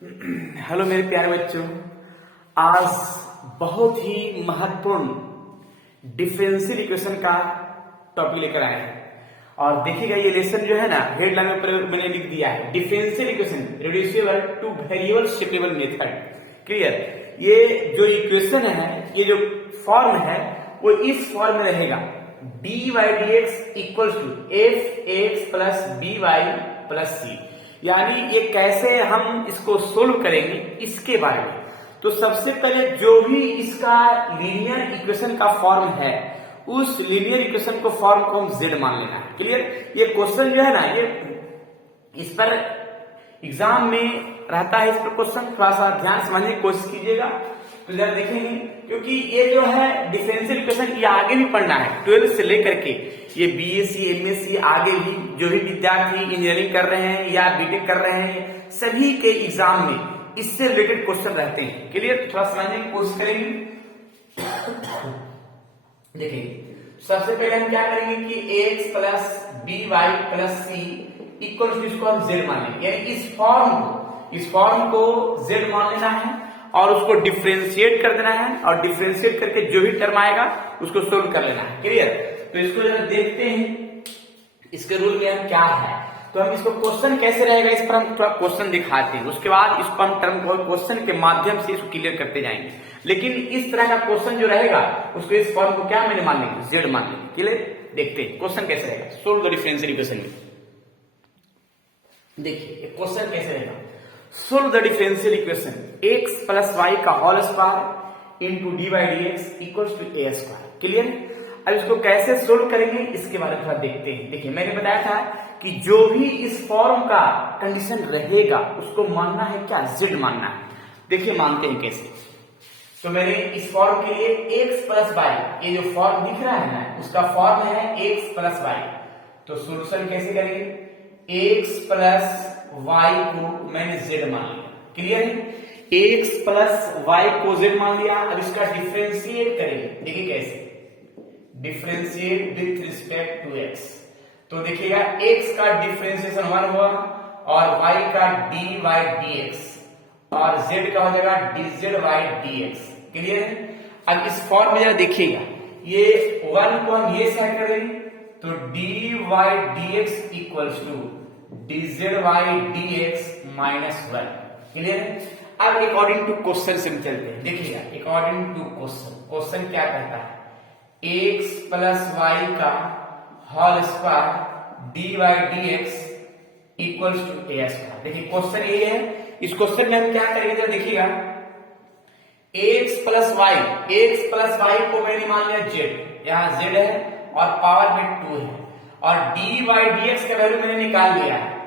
Hello मेरे प्यारे बच्चों, आज बहुत ही महत्वपूर्ण डिफरेंशियल इक्वेशन का टॉपिक लेकर आए हैं। और देखिएगा ये लेसन जो है ना, हेडलाइन में मैंने लिख दिया है differential equation reducible two variable separable method. Clear? ये जो इक्वेशन है, ये जो फॉर्म है वो इस फॉर्म में रहेगा dy dx equal to fx plus by plus c। यानी ये कैसे हम इसको सोल्व करेंगे इसके बारे में। तो सबसे पहले जो भी इसका लीनियर इक्वेशन का फॉर्म है, उस लीनियर इक्वेशन को फॉर्म को हम z मान लेना है। क्लियर? ये क्वेश्चन जो है ना, ये इस पर एग्जाम में रहता है। इस पर क्वेश्चन थोड़ा सा ध्यान समझने की कोशिश कीजिएगा तो जरा देखेंगे, क्योंकि ये जो है डिफरेंशियल इक्वेशन ये आगे भी पढ़ना है 12 से लेकर के ये बीएससी एमएससी आगे भी जो भी विद्यार्थी इंजीनियरिंग कर रहे हैं या बीटेक कर रहे हैं, सभी के एग्जाम में इससे रिलेटेड क्वेश्चन रहते हैं। क्लियर? थोड़ा समझने की कोशिश करेंगे। देखिए सबसे पहले हम क्या करेंगे कि x plus b y plus c equal to इसको हम z मान लेंगे। यानी इस फॉर्म को z मान लेना है और उसको डिफरेंशिएट कर देना है, और डिफरेंशिएट करके जो भी टर्म आएगा उसको सोल्व कर लेना है। क्लियर? तो इसको जरा देखते हैं इसके रूल में हम क्या है। तो हम इसको क्वेश्चन कैसे रहेगा इस पर हम थोड़ा क्वेश्चन दिखाते हैं, उसके बाद इसको हम टर्म को क्वेश्चन के माध्यम से इसको क्लियर करते जाएंगे। लेकिन इस तरह का क्वेश्चन जो रहेगा उसको इस फॉर्म को क्या मैंने मान लेंगे, जेड मान लेंगे। क्लियर? देखते हैं क्वेश्चन कैसे रहेगा। सोल्व द डिफरेंशियल इक्वेशन में देखिए क्वेश्चन कैसे रहेगा। Solve the differential equation x plus y का whole square into d by d x equal to a square. Clear? अब इसको कैसे सोल्व करेंगे इसके बारे में थोड़ा देखते हैं। देखिए मैंने बताया था कि जो भी इस फॉर्म का कंडीशन रहेगा उसको मानना है क्या, z मानना है। देखिए मानते हैं कैसे। तो मैंने इस फॉर्म के लिए x प्लस वाई, ये जो फॉर्म दिख रहा है ना, उसका फॉर्म है x प्लस वाई। तो सोल्यूशन कैसे करेंगे, x प्लस y को मैंने z मान लिया। क्लियर है? x प्लस y को z मान लिया। अब इसका डिफरेंशिएट करेंगे। देखिए कैसे differentiate with respect to x। तो देखिएगा x का डिफरेंशिएशन 1 हुआ और y का dy dx और z का हो जाएगा dz by dx। क्लियर है? अब इस फॉर्म में जरा देखिएगा, ये 1 को हम ये साइड कर देंगे तो dy dx equals to dz by dx minus 1। Clear है? अब अकॉर्डिंग टू क्वेश्चन से हम चलते हैं। देखिएगा अकॉर्डिंग टू क्वेश्चन क्या कहता है, x प्लस वाई का whole square d by d x equals to a square. देखिए क्वेश्चन ये है। इस क्वेश्चन में हम क्या करेंगे जरा देखिएगा, x प्लस वाई को मैंने मान लिया z, यहाँ z है और पावर में 2 है, और डी बाई डी एक्स का वैल्यू मैंने निकाल लिया है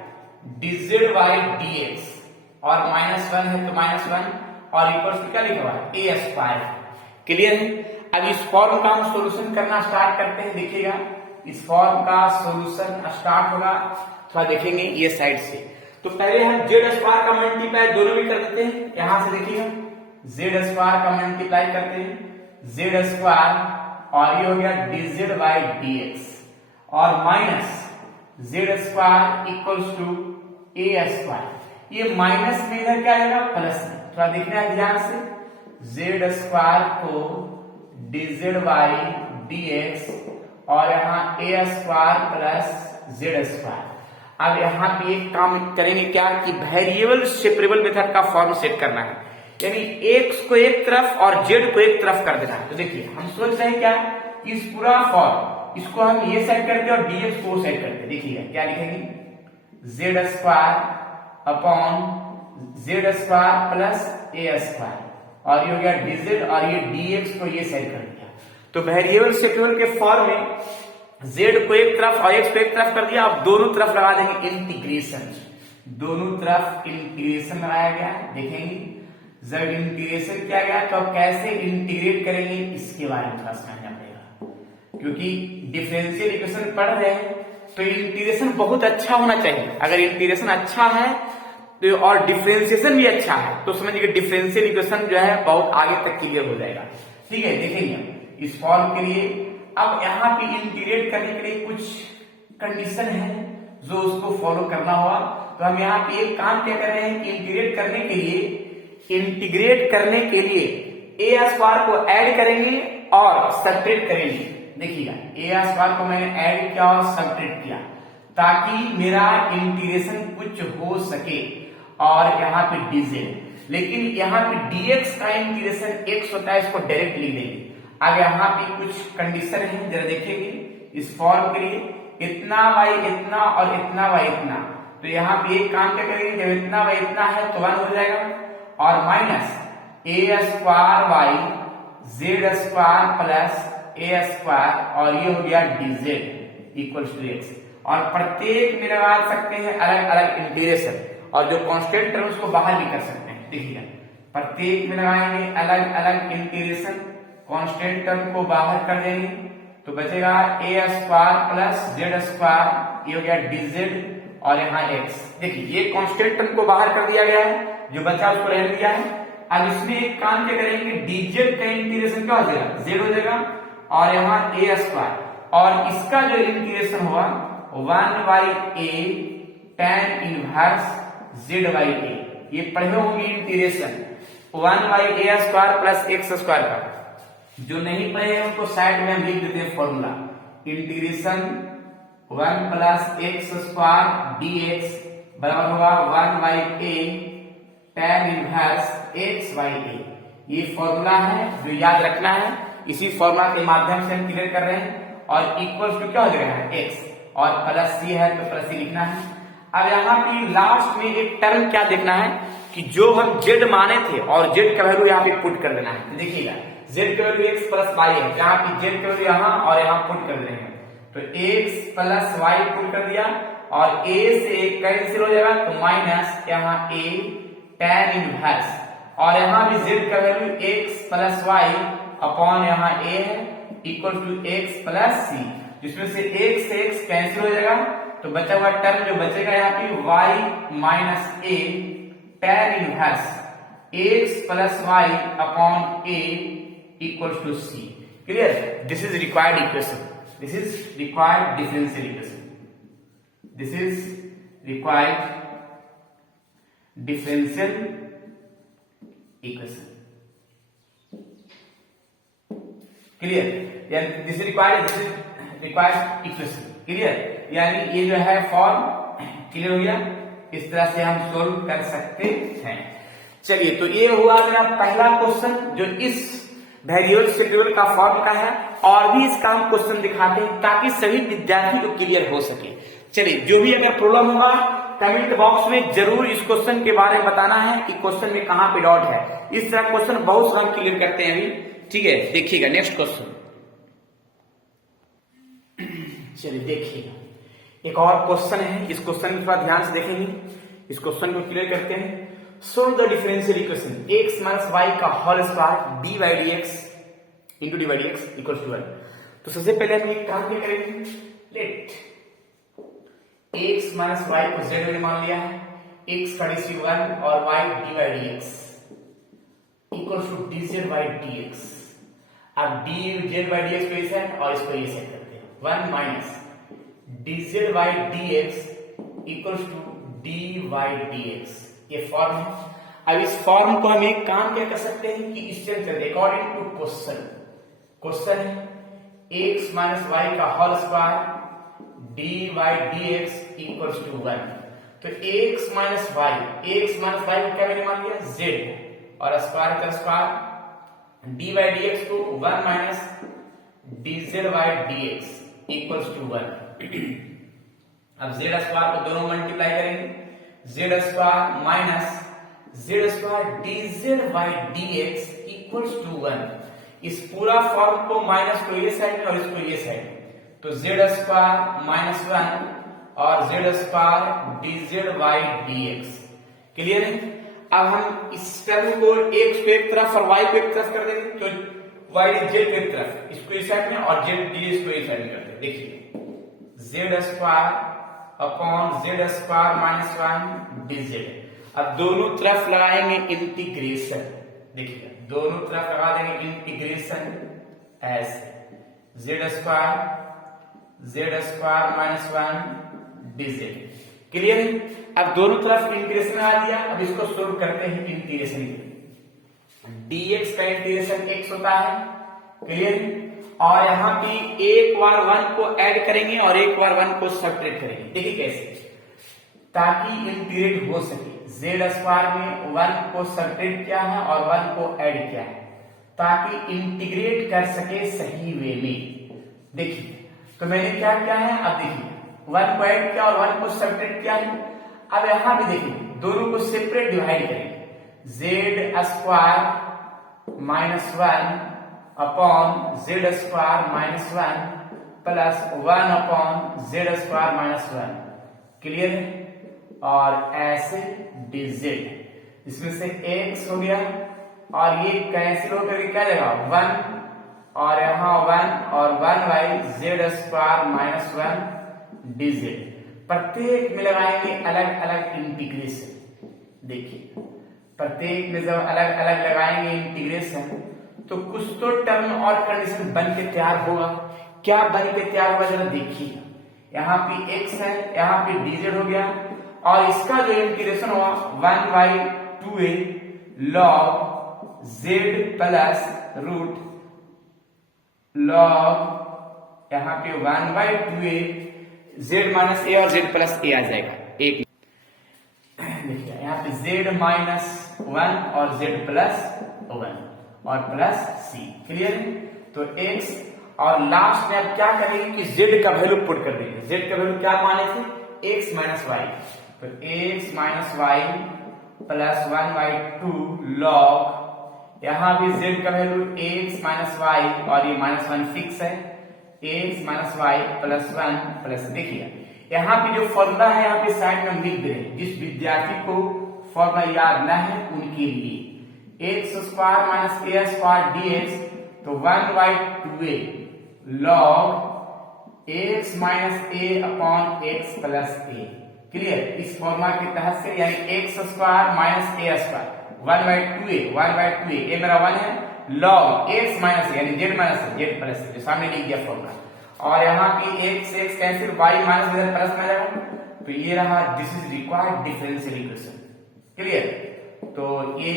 dz बाई डी एक्स, और माइनस 1 है तो माइनस 1 और इक्वल्स टू क्या लिखा हुआ है, ए स्क्वायर। क्लियर है? अब इस फॉर्म का हम सॉल्यूशन करना स्टार्ट करते हैं। देखिएगा इस फॉर्म का सॉल्यूशन स्टार्ट होगा, थोड़ा देखेंगे ये साइड से। तो पहले हम जेड स्क्वायर का मल्टीप्लाई दोनों भी कर देते हैं। यहां से देखिएगा जेड स्क्वायर का मल्टीप्लाई करते हैं, जेड स्क्वायर और ये हो गया dz बाई dx और minus z square equals to a square. ये माइनस में इधर क्या आएगा, प्लस में। थोड़ा देखना है ध्यान से, जेड स्क्वायर को dz बाई dx और यहाँ a square plus Z square. अब यहाँ पे एक काम करेंगे क्या कि वेरिएबल सेपरेबल मेथड का फॉर्म सेट करना है, यानी x को एक तरफ और z को एक तरफ कर देना है। तो देखिए हम सोच रहे हैं क्या, इस पूरा फॉर्म इसको हम ये सेट करते हैं और dx को सेट करते हैं। देखिए क्या लिखेंगे, z square upon z square plus a square, और ये हो गया dz और ये dx को ये सेट कर दिया। तो वेरिएबल सेपरेबल के फॉर्म में z को एक तरफ और x को एक तरफ कर दिया। अब दोनों तरफ लगा देंगे इंटीग्रेशन, दोनों तरफ इंटीग्रेशन लगाया गया है। देखेंगे जब इंटीग्रेशन किया गया तो कैसे इंटीग्रेट करेंगे इसके बारे में थोड़ा समझना पड़ेगा, क्योंकि डिफरेंशियल इक्वेशन पढ़ रहे हैं तो इंटीग्रेशन बहुत अच्छा होना चाहिए। अगर इंटीग्रेशन अच्छा है तो और डिफरेंशिएशन भी अच्छा है तो समझिए डिफरेंशियल इक्वेशन जो है बहुत आगे तक क्लियर हो जाएगा। ठीक है? देखेंगे इस फॉर्म के लिए अब यहाँ पे इंटीग्रेट करने के लिए कुछ कंडीशन है जो उसको फॉलो करना होगा। तो हम यहाँ पे एक काम क्या कर रहे हैं कि इंटीग्रेट करने के लिए ए स्क्वायर को ऐड करेंगे और सब्ट्रैक्ट करेंगे। देखिएगा ए स्क्वायर को मैंने ऐड किया और सब्ट्रैक्ट किया ताकि मेरा इंटीग्रेशन कुछ हो सके, और यहाँ पे dz, लेकिन यहाँ पे dx का इंटीग्रेशन x होता है, इसको डायरेक्ट लिख देंगे। अब यहाँ पे कुछ कंडीशन है, जरा देखिएगा इस फॉर्म के लिए, इतना y इतना और इतना y इतना। तो यहाँ पे एक काम क्या करेंगे, जब इतना y इतना है तो 1 हो जाएगा, और minus a square y z square plus a square, और ये हो गया dz इक्वल टू x। और प्रत्येक में लगा सकते हैं अलग अलग इंटीग्रेशन, और जो कांस्टेंट टर्म उसको बाहर भी कर सकते हैं। देखिए प्रत्येक में लगाएंगे अलग अलग इंटीग्रेशन, कांस्टेंट टर्म को बाहर कर देंगे तो बचेगा a square plus z square, ये हो गया dz और यहाँ x। देखिए ये कांस्टेंट टर्म को बाहर कर दिया गया है, जो बचा उसको रहने दिया है। अब इसमें एक काम क्या करेंगे, dz का इंटीग्रेशन क्या हो जाएगा, z हो जाएगा, और यहाँ a स्क्वायर, और इसका जो इंटीग्रेशन हुआ 1/a tan इनवर्स z/a। ये पढ़े होंगे integration 1/a square plus x square का। जो नहीं पढ़े हैं उनको साइड में हम लिख देते हैं formula, integration 1 plus x square dx बराबर होगा 1/a tan इनवर्स x/a। ये फॉर्मूला है जो याद रखना है, इसी फॉर्मूला के माध्यम से हम क्लियर कर रहे हैं। और इक्वल्स टू क्या हो जाएगा x, और प्लस c है तो प्लस c लिखना है। अब यहाँ पे लास्ट में एक टर्म क्या देखना है कि जो हम z माने थे और z का वैल्यू यहाँ पे पुट कर देना है। तो देखिएगा z का वैल्यू x प्लस y है, जहाँ पे z का वैल्यू यहाँ और यहाँ पुट कर देंगे, तो x प्लस y पुट कर दिया, और a से एक कैंसिल हो जाएगा तो माइनस यहाँ a tan इनवर्स, और यहाँ भी z का value x plus y upon यहाँ a है equal to x plus c, जिसमें से x से x कैंसिल हो जाएगा, तो बचा हुआ टर्म जो बचेगा यहाँ पे y minus a tan inverse x plus y upon a equal to c। Clear? This is required equation, this is required differential equation, this is required differential equation. Clear? यानी this is required equation. Clear? यानी ये जो है form clear हो गया, इस तरह से हम सोल्व कर सकते हैं। चलिए, तो ये हुआ मेरा पहला क्वेश्चन जो इस वेरिएबल शेड्यूल का फॉर्म का है, और भी इसका हम क्वेश्चन दिखाते हैं ताकि सभी विद्यार्थी को क्लियर हो सके। चलिए, जो भी अगर प्रॉब्लम होगा कमेंट बॉक्स में जरूर इस क्वेश्चन के बारे में बताना है कि क्वेश्चन में कहां पे डॉट है। इस तरह क्वेश्चन बहुत सारा क्लियर करते हैं अभी। ठीक है, देखिएगा नेक्स्ट क्वेश्चन। चलिए देखिएगा, एक और क्वेश्चन है, इस क्वेश्चन में थोड़ा ध्यान से देखेंगे, इस क्वेश्चन को क्लियर करते हैं। Solve the differential equation x minus y का whole square dy dx into dy dx equal to 1। तो सबसे पहले हम एक काम क्या करेंगे, लेट x माइनस y को z में मान लिया है, x का डिग्री 1 और y dy dx equal to dz by dx। अब dz by dx को ये सेट और इसको ये सेट करते हैं, 1 minus dz by dx equal to dy dx। ये फॉर्म है। अब इस फॉर्म को हम एक काम क्या कर सकते हैं कि एक्सचेंज कर दे अकॉर्डिंग टू क्वेश्चन। क्वेश्चन है x माइनस y का whole square dy dx equals to 1। तो x माइनस y को क्या मैंने मान लिया z, और स्क्वायर का स्क्वायर dy dx को 1 minus dz by dx equals to 1। अब z स्क्वायर को दोनों मल्टीप्लाई करेंगे, z square minus z square dz by dx equals to 1। इस पूरा फॉर्म को माइनस को ये साइड में और इसको ये साइड में, तो z स्क्वायर माइनस 1 और z square dz by dx। Clear है? अब हम इस टर्म को x को एक तरफ और y को एक तरफ कर देंगे, तो y z को एक तरफ, इसको इस साइड में और z dx को इस साइड में करते हैं। देखिए z square upon z square minus 1 dz। अब दोनों तरफ लगाएंगे इंटीग्रेशन, देखिए दोनों तरफ लगा देंगे इंटीग्रेशन ऐसे z square minus 1 dz। Clear है? अब दोनों तरफ इंटीग्रेशन आ दिया, अब इसको सोल्व करते हैं इंटीग्रेशन। dx का इंटीग्रेशन x होता है। क्लियर? और यहाँ पे एक बार 1 को ऐड करेंगे और एक बार 1 को सब्ट्रैक्ट करेंगे। देखिए कैसे, ताकि इंटीग्रेट हो सके। z स्क्वायर में 1 को सब्ट्रैक्ट किया है और 1 को ऐड किया है, ताकि इंटीग्रेट कर सके सही वे में। देखिए तो मैंने क्या किया है, अब देखिए 1 को ऐड किया और 1 को सब्ट्रैक्ट किया है। अब यहां भी देखिए दोनों को सेपरेट डिवाइड करेंगे। z square minus 1 upon z square minus 1 plus 1 upon z square minus 1। Clear है? और ऐसे dz, इसमें से x हो गया और ये कैंसिल होकर क्या देगा 1 और यहाँ 1 और 1 by z square minus 1 dz। प्रत्येक में लगाएंगे अलग अलग इंटीग्रेशन। देखिए प्रत्येक में जब अलग अलग लगाएंगे इंटीग्रेशन तो कुछ तो टर्म और कंडीशन बन के तैयार होगा। क्या बन के तैयार होगा जरा देखिए। यहाँ पे x है, यहाँ पे dz हो गया और इसका जो इंटीग्रेशन हुआ 1 by 2a log z plus root log यहाँ पे 1 by 2a z minus a और z प्लस a आ जाएगा। एक देखिए यहाँ पे z माइनस 1 और z प्लस 1 और प्लस c। क्लियर? तो x और लास्ट में अब क्या करेंगे कि z का वैल्यू पुट कर देंगे। z का वैल्यू क्या माने थे, x माइनस वाई। तो x minus y plus 1 by 2 log, यहाँ भी z का वैल्यू x माइनस वाई और ये माइनस 1 फिक्स है, x minus y plus 1 plus. देखिए यहाँ पे जो फॉर्मूला है यहाँ पे साइड में हम लिख दे रहे हैं। जिस विद्यार्थी को फॉर्मूला याद न है उनके लिए x square minus a square dx, तो 1 by 2a log x minus a upon x plus a। Clear? इस फॉर्मूला के तहत से यानी x square minus a square 1 by 2a a मेरा 1 है log x माइनस a यानी z माइनस z प्लस जो सामने लिख दिया फॉर्मूला। और यहाँ पे x cancel y minus z plus में जाएगा, तो ये रहा this is required differential equation. Clear? तो ये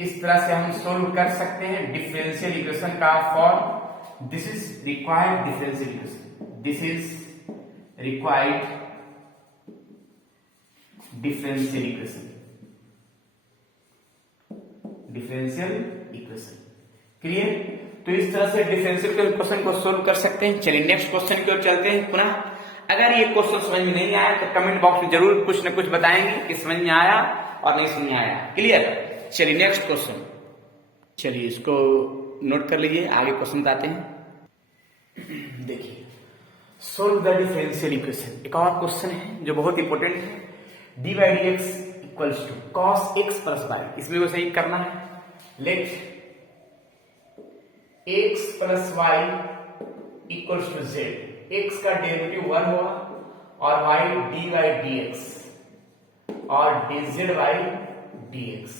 इस तरह से हम सोल्व कर सकते हैं डिफरेंशियल इक्वेशन का form. This is required differential equation, this is required differential equation, differential equation. Clear? तो इस तरह से डिफरेंशियल इक्वेशन को सोल्व कर सकते हैं। चलिए नेक्स्ट क्वेश्चन की ओर चलते हैं पुनः। अगर ये क्वेश्चन समझ में नहीं आया तो कमेंट बॉक्स में जरूर कुछ न कुछ बताएंगे कि समझ में आया और नहीं समझ में आया। क्लियर? चलिए नेक्स्ट क्वेश्चन, चलिए इसको नोट कर लीजिए, आगे क्वेश्चन बताते हैं। देखिए सोल्व द डिफरेंशियल इक्वेशन। एक और क्वेश्चन है जो बहुत इंपॉर्टेंट है। D by d x equals to cos x plus y. इसमें वो सही करना है। Let x plus y equals to z. एक्स का डेरिवेटिव 1 होगा और y d by d x और dz बाई dx।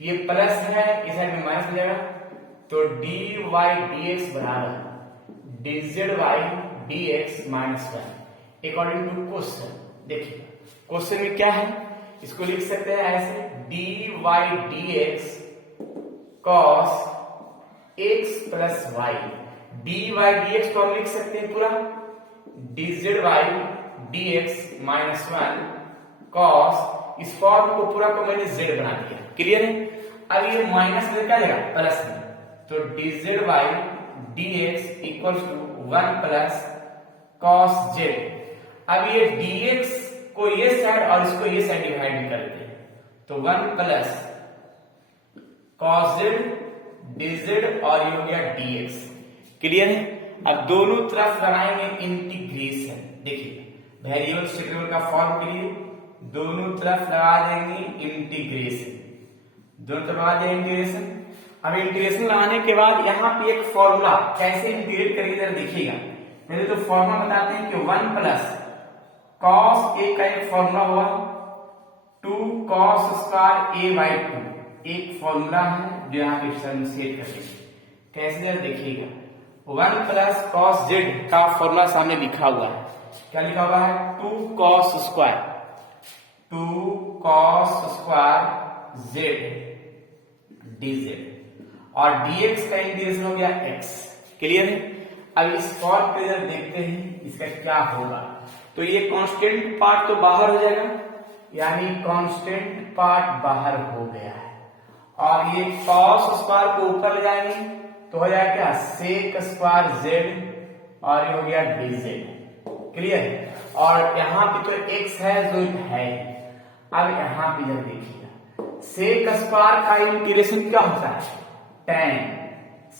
ये प्लस है, इस साइड में माइनस हो जाएगा, तो dy dx बराबर dz by dx minus 1 according to question. देखिए क्वेश्चन में क्या है, इसको लिख सकते हैं ऐसे dy dx cos x plus y। dy dx को हम लिख सकते हैं पूरा dz by dx minus 1 cos, इस फॉर्म को पूरा को मैंने z बना दिया। क्लियर है? अब ये माइनस में क्या देगा प्लस में, तो dz by dx equals to 1 plus cos z। अब ये dx को ये साइड और इसको ये साइड डिवाइड कर देते हैं, तो 1 प्लस cos z dz और ये हो गया dx। क्लियर है? अब दोनों तरफ लगाएंगे इंटीग्रेशन। देखिए वेरिएबल सेक्रेबल का फॉर्म के लिए दोनों तरफ लगा देंगे इंटीग्रेशन, दोनों तरफ लगा देंगे इंटीग्रेशन। अब इंटीग्रेशन लगाने के बाद यहाँ पे एक फॉर्मूला कैसे इंटीग्रेट करेंगे जरा देखिएगा। पहले तो फॉर्मूला बताते हैं कि 1 प्लस कॉस ए का एक फॉर्मूला हुआ 2 cos स्क्वायर a बाई 2, एक फॉर्मूला है जो यहाँ पे सेट करेंगे। कैसे जरा देखिएगा, 1 प्लस cos z का फॉर्मूला सामने लिखा हुआ है, क्या लिखा हुआ है 2 cos square, 2 cos square z dz और dx का इंटीग्रेशन हो गया x। क्लियर है। अब इस फॉर्म पे जब देखते हैं इसका क्या होगा, तो ये कांस्टेंट पार्ट तो बाहर हो जाएगा, यानी कांस्टेंट पार्ट बाहर हो गया है, और ये cos स्क्वायर को ऊपर ले जाएंगे तो हो जाएगा क्या sec स्क्वायर z और ये हो गया dz। क्लियर है। और यहाँ पे तो x है जो है। अब यहाँ पे जब देखिएगा sec स्क्वायर का इंटीग्रेशन क्या होता है tan,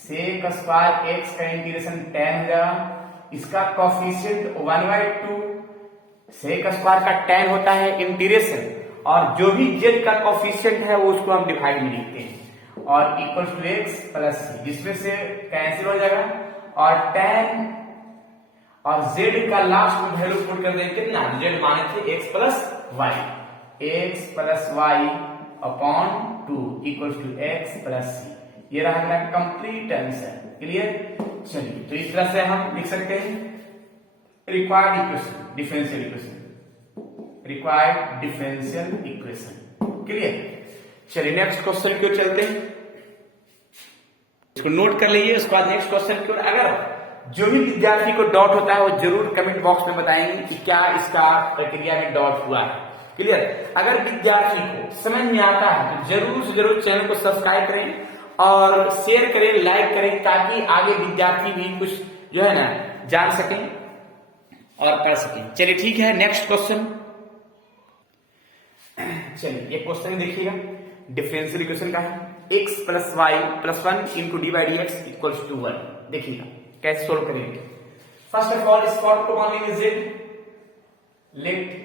sec स्क्वायर x का इंटीग्रेशन tan हो जाएगा, इसका कोफिशिएंट 1/2, sec स्क्वायर का tan होता है इंटीग्रेशन, और जो भी z का कोफिशिएंट है वो उसको हम डिवाइड में लिखते हैं और equal to x plus c, जिसमें से कैंसिल हो जाएगा और tan और z का लास्ट में वैल्यू पुट कर देंगे कितना, z माने थे x plus y upon 2 equal to x plus c। ये रहा मेरा कंप्लीट आंसर। क्लियर। चलिए तो इस तरह से हम लिख सकते हैं required equation, differential equation, required differential equation. Clear. चलिए नेक्स्ट क्वेश्चन की ओर चलते हैं, इसको नोट कर लीजिए। उसके बाद नेक्स्ट क्वेश्चन की ओर, अगर जो भी विद्यार्थी को डाउट होता है वो जरूर कमेंट बॉक्स में बताएंगे कि क्या इसका प्रक्रिया में डाउट हुआ है। क्लियर। अगर विद्यार्थी को समझ में आता है तो जरूर से जरूर चैनल को सब्सक्राइब करें और शेयर करें, लाइक करें, ताकि आगे विद्यार्थी भी कुछ जो है ना जान सकें और कर सकें। चलिए ठीक है, नेक्स्ट क्वेश्चन। चलिए ये क्वेश्चन देखिएगा, डिफरेंशियल इक्वेशन का है, x plus y plus 1 into d by d x equals to 1। देखिएगा कैसे सोल्व करेंगे। फर्स्ट ऑफ ऑल इस फॉर्म को मान लेंगे z, let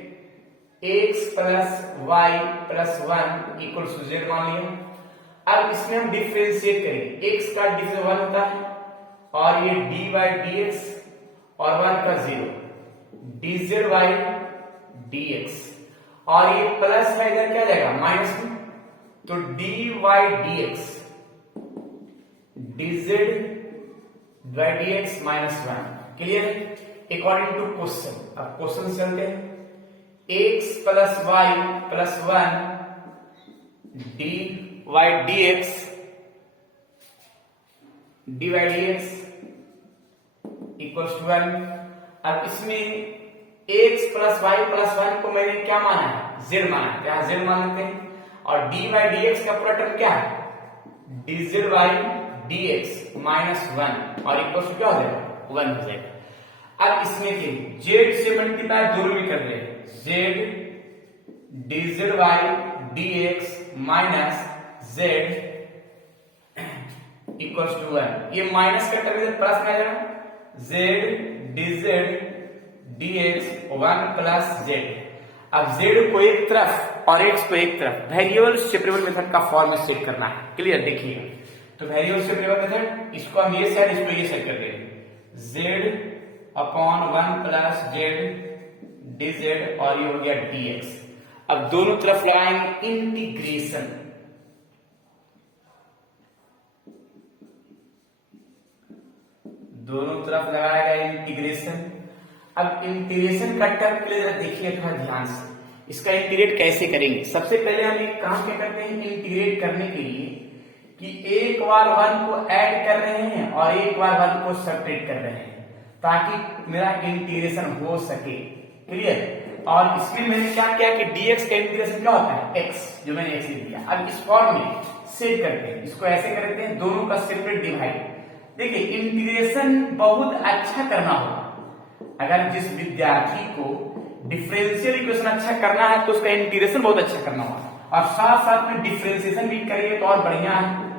x plus y plus 1 equals to z मान लिया। अब इसमें हम डिफरेंशिएट करेंगे, x का डिफरेंस 1 होता है और ये d बाई डी एक्स और 1 का 0, dz बाई dx, और ये प्लस का इधर क्या जाएगा माइनस में, तो dy dx dz by dx minus 1। Clear है। अकॉर्डिंग टू क्वेश्चन, अब क्वेश्चन चलते हैं, x plus y plus 1 dy dx dy dx equals to 1। अब इसमें x प्लस वाई प्लस 1 को मैंने क्या माना है, z माना है, यहाँ z मान लेते हैं, और dy dx का पूरा टर्म क्या है dz बाई dx माइनस 1 और इक्वल्स टू क्या हो जाएगा 1 हो जाएगा। अब इसमें z से मल्टीप्लाई दोनों में कर रहे हैं, z dz by dx minus z equals to 1। ये माइनस का टर्म प्लस में आ जाएगा, z dz dx 1 plus z। अब z को एक तरफ और x को एक तरफ वेरिएबल सेपरेबल मेथड का फॉर्म में सेट करना है। क्लियर। देखिएगा तो वेरिएबल सेपरेबल मेथड, इसको हम ये साइड इसको ये साइड कर देंगे, z upon 1 plus z dz और ये हो गया dx। अब दोनों तरफ लगाएंगे इंटीग्रेशन, दोनों तरफ लगाया गया इंटीग्रेशन। अब इंटीग्रेशन का टर्म के लिए देखिए थोड़ा ध्यान से, इसका इंटीग्रेट कैसे करेंगे। सबसे पहले हम एक काम क्या करते हैं इंटीग्रेट करने के लिए कि एक बार 1 को ऐड कर रहे हैं और एक बार 1 को सब्ट्रैक्ट कर रहे हैं, ताकि मेरा इंटीग्रेशन हो सके। क्लियर। और इसमें मैंने क्या किया कि dx का इंटीग्रेशन क्या होता है x, जो मैंने x लिख दिया। अब इस फॉर्म में सेट करते हैं, इसको ऐसे करते हैं, दोनों का सेपरेट डिवाइड। देखिए इंटीग्रेशन बहुत अच्छा करना होगा। अगर जिस विद्यार्थी को डिफरेंशियल इक्वेशन अच्छा करना है तो उसका इंटीग्रेशन बहुत अच्छा करना होगा, और साथ साथ में डिफरेंशिएशन भी करेंगे तो और बढ़िया है।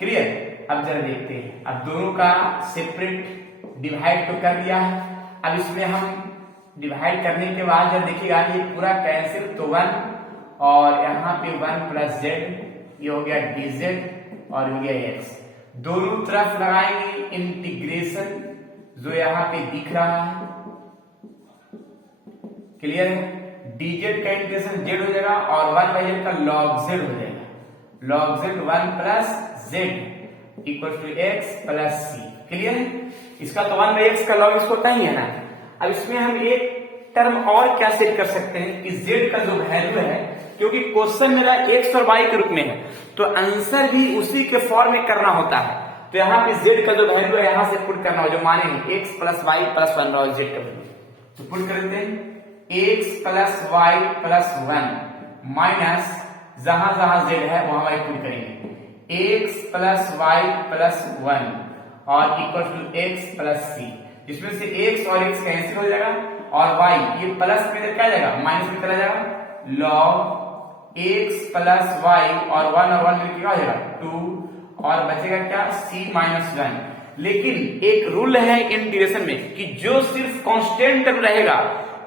क्लियर। अब जरा देखते हैं, अब दोनों का सेपरेट डिवाइड तो कर दिया है। अब इसमें हम डिवाइड करने के बाद जब देखिएगा ये पूरा कैंसिल, तो 1 और यहाँ पे 1 प्लस z, ये हो गया dz और हो गया x। दोनों तरफ लगाएंगे इंटीग्रेशन जो यहाँ पे दिख रहा है। क्लियर है। dz का इंटीग्रेशन z हो जाएगा और 1 बाई z का log z हो जाएगा, log z 1 plus z equal to x plus c। Clear है। इसका तो 1 बाई x का log इसको होता ही है ना। अब इसमें हम एक टर्म और क्या सेट कर सकते हैं कि z का जो वैल्यू है, क्योंकि क्वेश्चन मेरा x और y के रूप में है तो आंसर भी उसी के फॉर्म में करना होता है। तो यहाँ पे z का जो वैल्यू है यहां से पुट करना हो, जो मानेंगे x plus y plus one और z का वैल्यू, तो पुट कर देते हैं x plus y plus one minus जहां जहां z है वहां वाई पुट करेंगे x plus y plus one और equal to x plus c, जिसमें से x और x कैंसिल हो जाएगा और y ये प्लस में क्या जाएगा माइनस में चला जाएगा, log x प्लस वाई और वन मिलकर क्या हो जाएगा 2 और बचेगा क्या c माइनस वन। लेकिन एक रूल है इंटीग्रेशन में कि जो सिर्फ कांस्टेंट टर्म रहेगा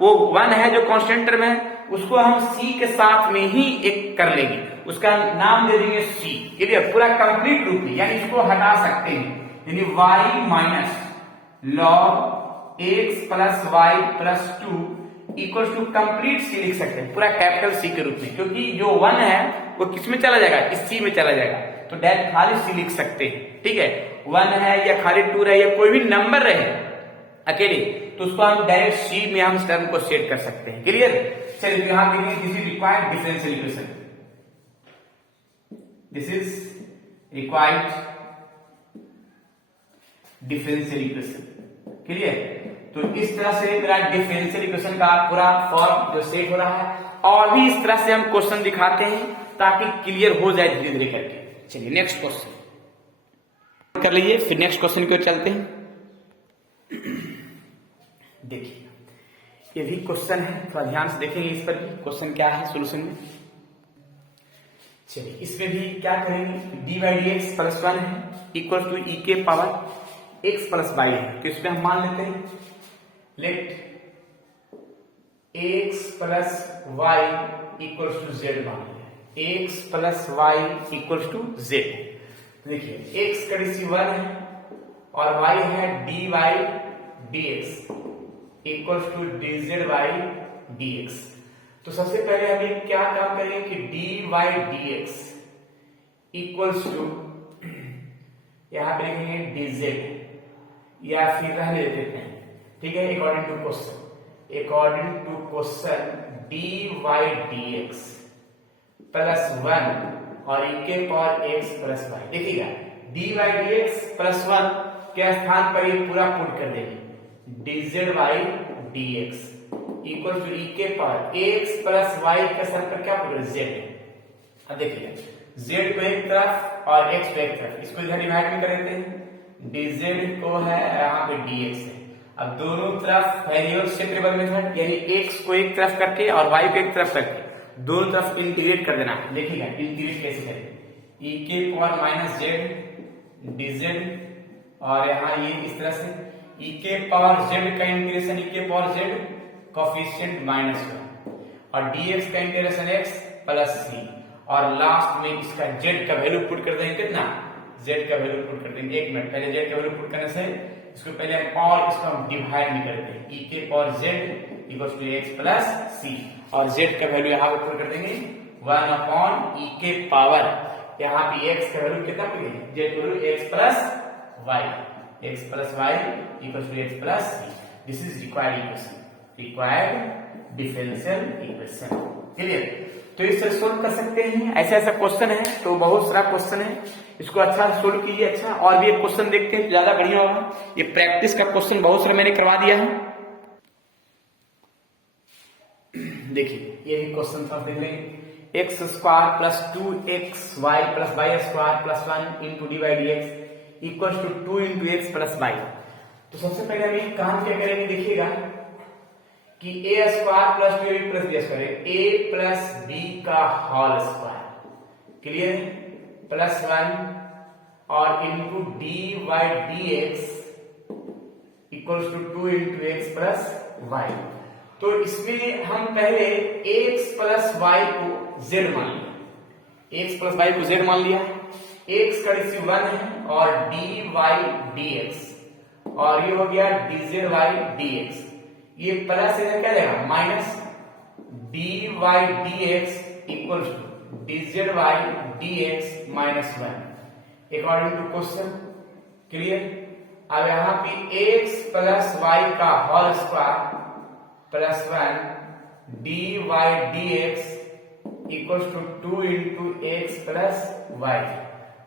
वो 1 है, जो कांस्टेंट टर्म है उसको हम c के साथ में ही एक कर लेंगे, उसका नाम दे देंगे c। क्लियर, पूरा कंप्लीट रूप में, यानी इसको हटा सकते हैं, यानी y minus log x plus y plus 2 equal to complete c लिख सकते हैं, पूरा कैपिटल सी के रूप में, क्योंकि जो 1 है वो किस में चला जाएगा, इस सी में चला जाएगा, तो डायरेक्ट खाली सी लिख सकते हैं। ठीक है, 1 है या खाली 2 रहे या कोई भी नंबर रहे अकेले, तो उसको हम डायरेक्ट सी में हम इस टर्म को सेट कर सकते हैं। क्लियर, चलिए यहां देखिए this is required differential equation, this is required differential equation. Clear, तो इस तरह से मेरा डिफरेंशियल इक्वेशन का पूरा फॉर्म जो सेट हो रहा है, और भी इस तरह से हम क्वेश्चन दिखाते हैं ताकि क्लियर हो जाए धीरे धीरे करके। चलिए नेक्स्ट क्वेश्चन कर लीजिए, फिर नेक्स्ट क्वेश्चन की ओर चलते हैं। देखिए ये भी क्वेश्चन है, थोड़ा ध्यान से देखेंगे इस पर भी क्वेश्चन क्या है सोल्यूशन में। चलिए इसमें भी क्या करेंगे, D by d x plus one है इक्वल टू ई के पावर एक्स प्लस वाई है, तो इसमें हम मान लेते हैं let x plus y equal to z मान लिया, x plus y equal to z. देखिए एक्स का रेशियो 1 है और वाई है d y d x equal to d z y d x. तो सबसे पहले हम ये क्या काम करेंगे कि d y d x equals to यहां पे लिखेंगे डी जेड या फिर रहने देते हैं, ठीक है, according to question d y d x plus 1 और e के पावर एक्स प्लस वाई। देखिएगा d y d x plus 1 के स्थान पर ये पूरा पुट कर देंगे d z y d x equal to e के पावर एक्स प्लस वाई के स्थान पर क्या पुट जेड। अब देखिए जेड को एक तरफ और एक्स को एक तरफ, इसको इधर डिवाइड भी कर देते हैं, dz को है यहाँ पे dx है। अब दोनों तरफ वेरिएबल सेपरेबल मेथड, यानी x को एक तरफ करके और y को एक तरफ करके दोनों तरफ इंटीग्रेट कर देना। देखिएगा इंटीग्रेट कैसे करें, e के पावर माइनस जेड dz और यहाँ ये इस तरह से e के पावर z का इंटीग्रेशन e के पावर z कोफिशिएंट माइनस 1 और dx का इंटीग्रेशन x प्लस c और लास्ट में इसका z का वैल्यू पुट कर देंगे, कितना z का वैल्यू पुट कर देंगे। एक मिनट पहले z का वैल्यू पुट करने से इसको पहले हम और इसको हम डिवाइड नहीं करते हैं, e के power z equals to x plus c और z का वैल्यू यहाँ पे पुट कर देंगे 1 अपॉन e के पावर, यहाँ पे x का वैल्यू कितना पुट करेंगे, z का value x plus y equals to x plus c। This is required equation, required differential equation. Clear, तो इससे सोल्व कर सकते हैं। ऐसा ऐसा क्वेश्चन है, तो बहुत सारा क्वेश्चन है, इसको अच्छा सोल्व कीजिए। अच्छा और भी एक क्वेश्चन देखते हैं, ज्यादा बढ़िया होगा। ये प्रैक्टिस का क्वेश्चन बहुत सारा मैंने करवा दिया है। देखिए ये भी क्वेश्चन था, देख लेंगे x square plus 2x y plus y square plus 1 into d by d x equal to 2 into x plus y. तो सबसे पहले हम एक काम क्या करेंगे, देखिएगा कि a square plus b plus b square, a plus b का होल स्क्वायर, क्लियर, प्लस 1 और into d y d x equals to 2 into x plus y. तो इसमें हम पहले एक्स प्लस वाई को जेड मान लिया, एक्स प्लस वाई को जेड मान लिया, एक्स का रेशियो 1 है और डी वाई डी एक्स और ये हो गया d z y d x, ये प्लस इधर क्या जाएगा minus d y d x equal to d z y d x minus 1 according to question. Clear, अब यहाँ पे x प्लस वाई का whole square plus 1 dy dx equals to 2 into x plus y.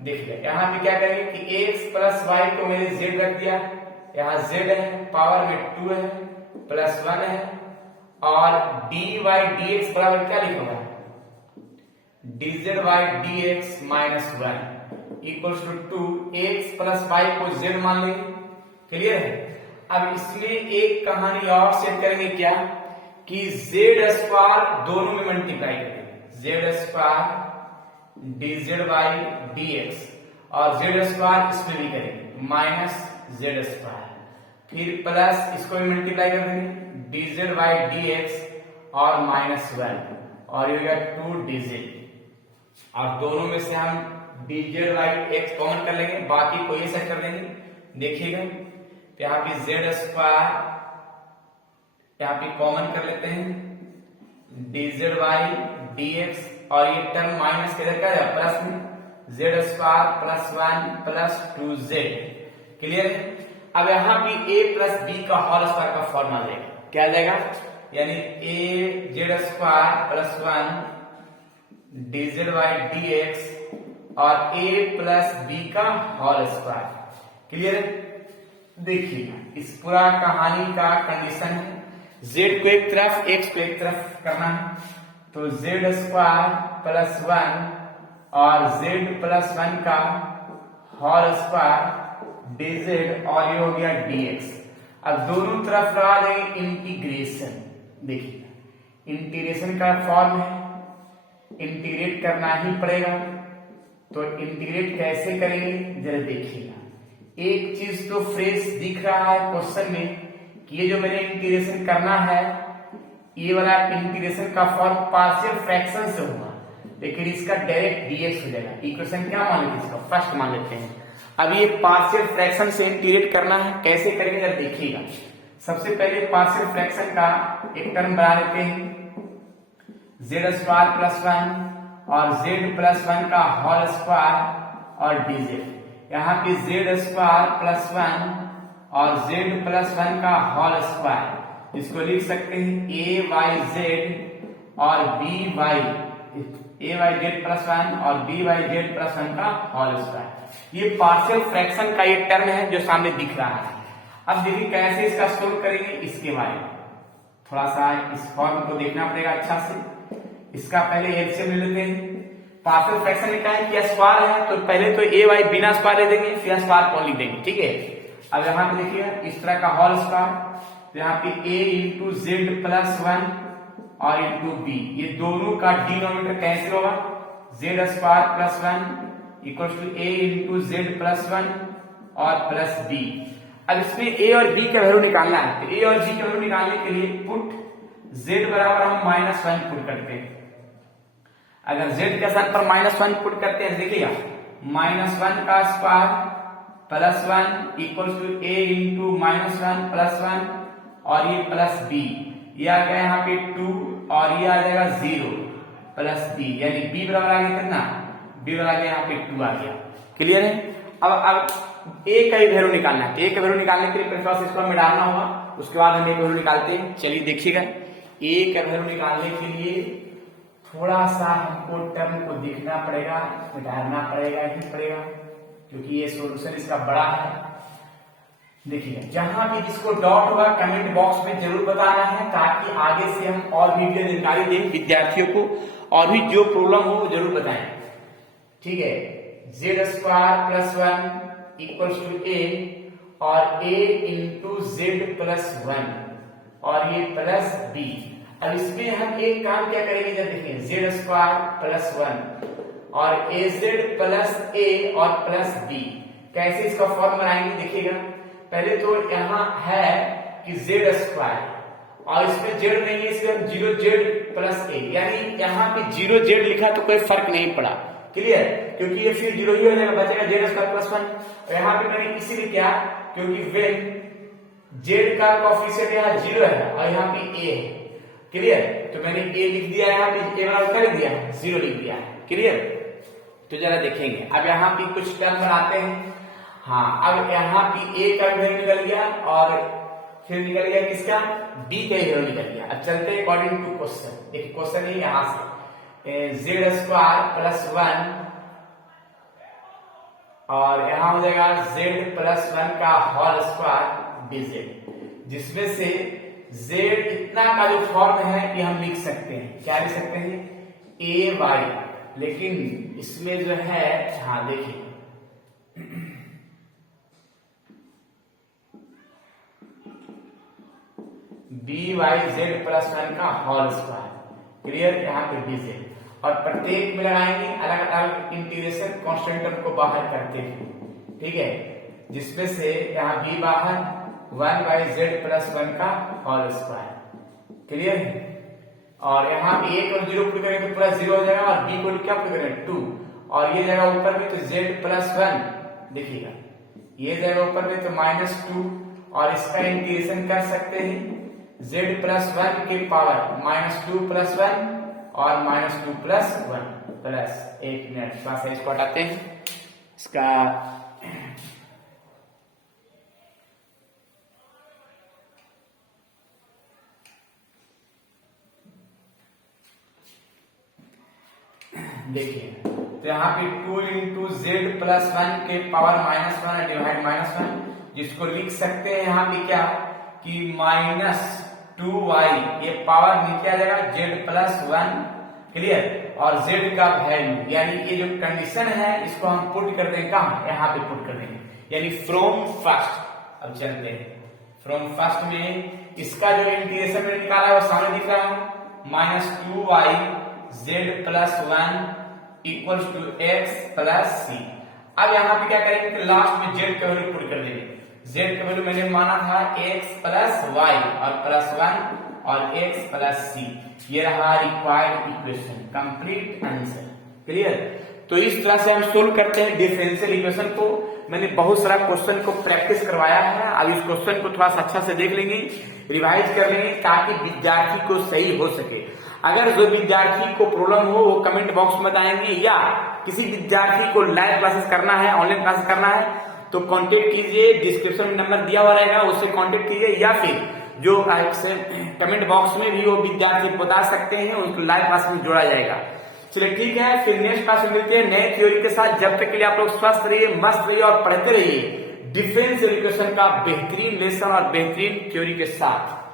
देखिए यहाँ पे क्या करेंगे कि x प्लस वाई को मैंने z रख दिया, यहाँ z है, पावर में 2 है, प्लस 1 है, और dy dx बराबर क्या लिखूंगा, dz dx minus 1 equals to 2 x plus y को z मान लेंगे। क्लियर है। अब इसमें एक कहानी और सेट करेंगे क्या कि z स्क्वायर दोनों में मल्टीप्लाई करेंगे, z स्क्वायर dz dx और z स्क्वायर इसमें भी करेंगे माइनस z स्क्वायर, फिर प्लस इसको भी मल्टीप्लाई कर देंगे dz dx और माइनस 1 और ये हो गया 2 dz, और दोनों में से हम dz x कॉमन कर लेंगे, बाकी को ये सेट कर देंगे। देखिएगा तो यहाँ पे z स्क्वायर यहाँ पे कॉमन कर लेते हैं dz dx और ये टर्म माइनस के इधर क्या जाएगा प्लस में z square plus 1 plus 2z। Clear है। अब यहाँ पे a प्लस b का होल स्क्वायर का फॉर्मूला देगा, क्या देगा, यानी a z square plus 1 dz dx और a प्लस b का होल स्क्वायर। क्लियर है। देखिए इस पूरा कहानी का कंडीशन है z को एक तरफ x को एक तरफ करना है, तो z स्क्वायर प्लस 1 और z प्लस 1 का होल स्क्वायर dz और ये हो गया dx। अब दोनों तरफ लगा देंगे इंटीग्रेशन। देखिए इंटीग्रेशन का फॉर्म है, इंटीग्रेट करना ही पड़ेगा, तो इंटीग्रेट कैसे करेंगे जरा देखिएगा। एक चीज तो फ्रेश दिख रहा है क्वेश्चन में कि ये जो मैंने इंटीग्रेशन करना है ये वाला इंटीग्रेशन का फॉर्म पार्शियल फ्रैक्शन से होगा, लेकिन इसका डायरेक्ट dx हो जाएगा। इक्वेशन क्या मान लेते हैं, इसका फर्स्ट मान लेते हैं। अब ये पार्शियल फ्रैक्शन से इंटीग्रेट करना है, कैसे करेंगे जरा देखिएगा। सबसे पहले पार्शियल फ्रैक्शन का एक टर्म बना लेते हैं z स्क्वायर प्लस 1 और z प्लस 1 का होल स्क्वायर और dz। यहाँ पे z स्क्वायर प्लस 1 और z प्लस 1 का होल स्क्वायर, इसको लिख सकते हैं a y z और b y, a y z plus 1 और b y z प्लस 1 का होल स्क्वायर। ये पार्शियल फ्रैक्शन का एक टर्म है जो सामने दिख रहा है। अब देखिए कैसे इसका सोल्व करेंगे, इसके बारे में थोड़ा सा इस फॉर्म को देखना पड़ेगा अच्छा से। इसका पहले एलसीएम ले लेते हैं। पार्शियल फ्रैक्शन में क्या है कि स्क्वायर है, तो पहले तो ए वाई बिना स्क्वायर ले देंगे, फिर स्क्वायर को लिख देंगे। ठीक है। अब यहाँ पे देखिए इस तरह का होल स्क्वायर, तो यहाँ पे a इंटू जेड प्लस 1 और इंटू बी, ये दोनों का डिनोमिनेटर कैंसिल होगा, z square plus 1 equal to a into z plus 1 और प्लस b। अब इसमें a और b का वैल्यू निकालना है, तो a और b का वैल्यू निकालने के लिए पुट z बराबर हम माइनस 1 पुट करते हैं। अगर z के स्थान पर माइनस 1 पुट करते हैं, देखिएगा माइनस 1 का square plus 1 equal to a into minus 1 plus 1 और ये प्लस b, ये आ गया यहाँ पे 2 और ये आ जाएगा 0 प्लस b, यानी b बराबर आ गया कितना, b बराबर आ गया यहाँ पे 2 आ गया। क्लियर है। अब a का भी वैल्यू निकालना है, a का वैल्यू निकालने के लिए पहले इसको हमें डालना होगा, उसके बाद हम a का वैल्यू निकालते हैं। चलिए देखिएगा a का वैल्यू निकालने के लिए थोड़ा सा हमको टर्म को देखना पड़ेगा, डालना पड़ेगा ही पड़ेगा, क्योंकि ये सॉल्यूशन इसका बड़ा है। देखिए जहां भी जिसको डाउट होगा कमेंट बॉक्स में जरूर बताना है, ताकि आगे से हम और भी जानकारी दें विद्यार्थियों को, और भी जो प्रॉब्लम हो वो जरूर बताएं। ठीक है। Z square plus 1 equal to a और a इंटू जेड प्लस 1 और ये प्लस b। अब इसमें हम एक काम क्या करेंगे, जब देखिए जेड स्क्वायर प्लस 1 और ए जेड प्लस a और प्लस b, कैसे इसका फॉर्म बनाएंगे देखिएगा। पहले तो यहाँ है कि जेड स्क्वायर और इसमें जेड नहीं है, इसलिए हम 0z प्लस a, यानी यहाँ पे 0z लिखा तो कोई फर्क नहीं पड़ा। क्लियर, क्योंकि ये फिर 0 ही हो जाएगा, बचेगा जेड स्क्वायर प्लस 1। और यहाँ पे मैंने इसीलिए क्या, क्योंकि वेन जेड का कोएफिशिएंट यहाँ 0 है और यहाँ पे a है। क्लियर, तो मैंने a लिख दिया, यहाँ पे a बराबर क्या लिख दिया, 0 लिख दिया है। क्लियर। तो जरा देखेंगे अब यहाँ पे कुछ टर्म बनाते हैं। हाँ, अब यहाँ पे ए का वैल्यू निकल गया और फिर निकल गया किसका, बी का वैल्यू निकल गया। अब चलते हैं अकॉर्डिंग टू क्वेश्चन। देखिए क्वेश्चन है यहाँ से जेड स्क्वायर प्लस 1 और यहाँ हो जाएगा जेड प्लस 1 का होल स्क्वायर dz, जिसमें से z इतना का जो फॉर्म है ये हम लिख सकते हैं, क्या लिख सकते हैं, ए वाई, लेकिन इसमें जो है, हाँ देखिए बी वाई जेड प्लस 1 का होल स्क्वायर, क्लियर, यहाँ पे dz, और प्रत्येक में लगाएंगे अलग अलग इंटीग्रेशन कांस्टेंट को बाहर करते हैं, ठीक है, जिसमें से यहाँ b बाहर 1 बाई जेड प्लस 1 का होल स्क्वायर, क्लियर। और यहाँ a को 0 पुट करेंगे तो पूरा 0 हो जाएगा और b को क्या पुट करेंगे 2, और ये जाएगा ऊपर में तो z प्लस 1, देखिएगा ये जाएगा ऊपर में तो -2, और इसका इंटीग्रेशन कर सकते हैं z प्लस 1 के पावर -2 प्लस 1 और -2 प्लस 1 प्लस, एक मिनट थोड़ा सा इसको हटाते हैं, इसका देखिए तो यहाँ पे 2 इंटू जेड प्लस 1 के पावर -1 डिवाइड -1, जिसको लिख सकते हैं यहाँ पे क्या कि -2y, ये पावर नीचे आ जाएगा z प्लस 1, क्लियर, और z का वैल्यू यानी ये जो कंडीशन है इसको हम पुट कर देंगे कहाँ, यहाँ पे पुट कर देंगे, यानी फ्रॉम फर्स्ट। अब चलते हैं फ्रॉम फर्स्ट में इसका जो इंटीग्रेशन में निकाला है वो सामने दिख रहा है, -2y z plus 1 equals to x plus c। अब यहाँ पे क्या करेंगे कि लास्ट में z का वैल्यू पुट कर देंगे, z का वैल्यू मैंने माना था x प्लस y और प्लस 1 और x प्लस c, ये रहा required equation, complete answer, clear. तो इस तरह से हम सोल्व करते हैं डिफरेंशियल इक्वेशन को। मैंने बहुत सारा क्वेश्चन को प्रैक्टिस करवाया है, अब इस क्वेश्चन को थोड़ा सा अच्छा से देख लेंगे, रिवाइज कर लेंगे ताकि विद्यार्थी को सही हो सके। अगर जो विद्यार्थी को प्रॉब्लम हो वो कमेंट बॉक्स में बताएंगे, या किसी विद्यार्थी को लाइव क्लासेस करना है, ऑनलाइन क्लासेस करना है तो कांटेक्ट कीजिए, डिस्क्रिप्शन में नंबर दिया हुआ रहेगा, उससे कांटेक्ट कीजिए, या फिर जो कमेंट बॉक्स में भी वो विद्यार्थी बता सकते हैं, उनको लाइव क्लास में जोड़ा जाएगा। चलिए ठीक है, फिर नेक्स्ट क्लास में मिलते हैं नए थ्योरी के साथ। जब तक के लिए आप लोग स्वस्थ रहिए, मस्त रहिए और पढ़ते रहिए डिफरेंशियल इक्वेशन का बेहतरीन लेसन और बेहतरीन थ्योरी के साथ।